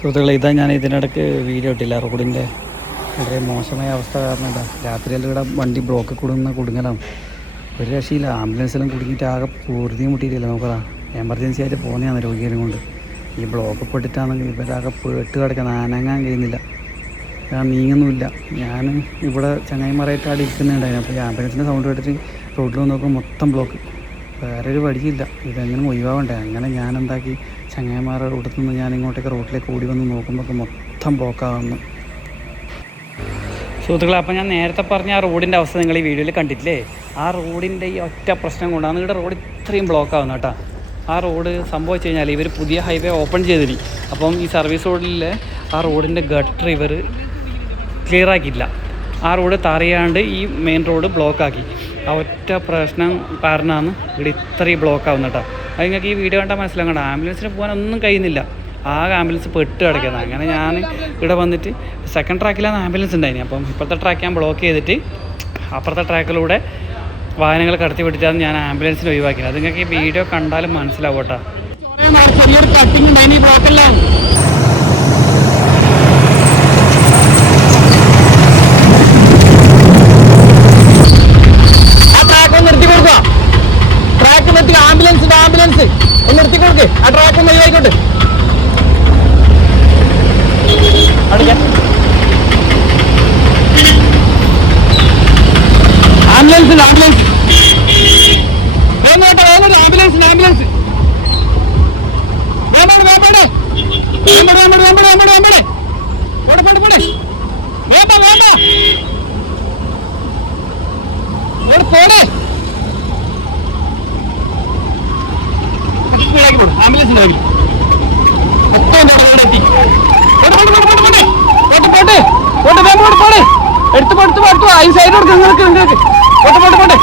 സുഹൃത്തുക്കളെ, ഇതാ ഞാൻ ഇതിനിടയ്ക്ക് വീഡിയോ ഇട്ടില്ല. റോഡിൻ്റെ വളരെ മോശമായ അവസ്ഥ കാരണം എന്താ രാത്രിയെല്ലാം ഇവിടെ വണ്ടി ബ്ലോക്ക് കുടുങ്ങലാണ്. ഒരു രക്ഷയില്ല. ആംബുലൻസെല്ലാം കുടുങ്ങിയിട്ട് ആകെ പൂർത്തി മുട്ടിയിട്ടില്ല. നോക്കടാ, എമർജൻസി ആയിട്ട് പോകുന്നതാണ് രോഗികളും കൊണ്ട്. ഈ ബ്ലോക്ക് പെട്ടിട്ടാണെങ്കിൽ ഇവരാകെ പെട്ട് കിടക്കുന്നത്, അനങ്ങാൻ കഴിയുന്നില്ല, ഞാൻ നീങ്ങുന്നുമില്ല. ഞാൻ ഇവിടെ ചങ്ങായിമാരായിട്ട് അവിടെ ഇരിക്കുന്നുണ്ടായിരുന്നു. അപ്പോൾ ഈ ആംബുലൻസിൻ്റെ സൗണ്ട് കേട്ടിട്ട് റോഡിൽ നോക്കുമ്പോൾ മൊത്തം ബ്ലോക്ക്. വേറൊരു വഴിയില്ല, ഇതെങ്ങനെ ഒഴിവാകണ്ടേ. അങ്ങനെ ഞാൻ എന്താക്കി, ചങ്ങായിമാരുടെ റൂട്ടിൽ നിന്ന് ഞാൻ ഇങ്ങോട്ടേക്ക് റോഡിലേക്ക് ഓടി വന്ന് നോക്കുമ്പോൾ മൊത്തം ബ്ലോക്കാവുന്നു. സുഹൃത്തുക്കളെ, അപ്പോൾ ഞാൻ നേരത്തെ പറഞ്ഞ ആ റോഡിൻ്റെ അവസ്ഥ നിങ്ങൾ ഈ വീഡിയോയിൽ കണ്ടിട്ടില്ലേ? ആ റോഡിൻ്റെ ഈ ഒറ്റ പ്രശ്നം കൊണ്ടാണ് ഇവിടെ റോഡ് ഇത്രയും ബ്ലോക്ക് ആവുന്നത് കേട്ടോ. ആ റോഡ് സംഭവിച്ചു കഴിഞ്ഞാൽ ഇവർ പുതിയ ഹൈവേ ഓപ്പൺ ചെയ്തിന്. അപ്പം ഈ സർവീസ് റോഡിലെ ആ റോഡിൻ്റെ ഗട്ടർ ഇവർ ക്ലിയർ ആക്കിയില്ല. ആ റോഡ് തറയാണ്ട് ഈ മെയിൻ റോഡ് ബ്ലോക്കാക്കി. ആ ഒറ്റ പ്രശ്നം കാരണമാണ് ഇവിടെ ഇത്രയും ബ്ലോക്ക് ആവുന്നത് കേട്ടോ. അത് നിങ്ങൾക്ക് ഈ വീഡിയോ കണ്ടാൽ മനസ്സിലാവും കേട്ടോ. ആംബുലൻസിന് പോകാനൊന്നും കഴിയുന്നില്ല, ആകെ ആംബുലൻസ് പെട്ട് കിടക്കുന്നത്. അങ്ങനെ ഞാൻ ഇവിടെ വന്നിട്ട് സെക്കൻഡ് ട്രാക്കിലാണ് ആംബുലൻസ് ഉണ്ടായിന്. അപ്പം ഇപ്പോഴത്തെ ട്രാക്ക് ഞാൻ ബ്ലോക്ക് ചെയ്തിട്ട് അപ്പുറത്തെ ട്രാക്കിലൂടെ വാഹനങ്ങൾ കടത്തി വിട്ടിട്ടാണ് ഞാൻ ആംബുലൻസിന് ഒഴിവാക്കിയത്. അത് നിങ്ങൾക്ക് ഈ വീഡിയോ കണ്ടാലും മനസ്സിലാവും കേട്ടോ. ചെറിയൊരു കട്ടിങ് ഉണ്ടായിന് ഈ ബ്ലോക്കെല്ലാം. ആംബുലൻസ് ഒന്ന് നിർത്തി കൊടുക്ക്, ആ ട്രാക്ക് ഒന്ന് ഒഴിവായിക്കോട്ടെ. ആംബുലൻസ് ആംബുലൻസ് വേഗോട്ടെ, വേഗം ആംബുലൻസ് ആംബുലൻസ് വേമ്പാട് വേമ്പാട് വേമ്പാട് വേമ്പാട് വേമ്പാട് വേമ്പാട് വേമ്പാട് പോടെ പോടെ പോടെ വേമ്പ വേമ്പ പോടെ പോടെ ആംബുലൻസ് ഉണ്ടായി എത്തി. പോട്ടെ പോട്ടെ പോട്ടെ പോട്ടെ എടുത്ത് എടുത്ത് എടുത്തു. അതിന് സൈഡ് കൊടുക്കും നിങ്ങൾക്ക് പോട്ടെ പോട്ടെ പോട്ടെ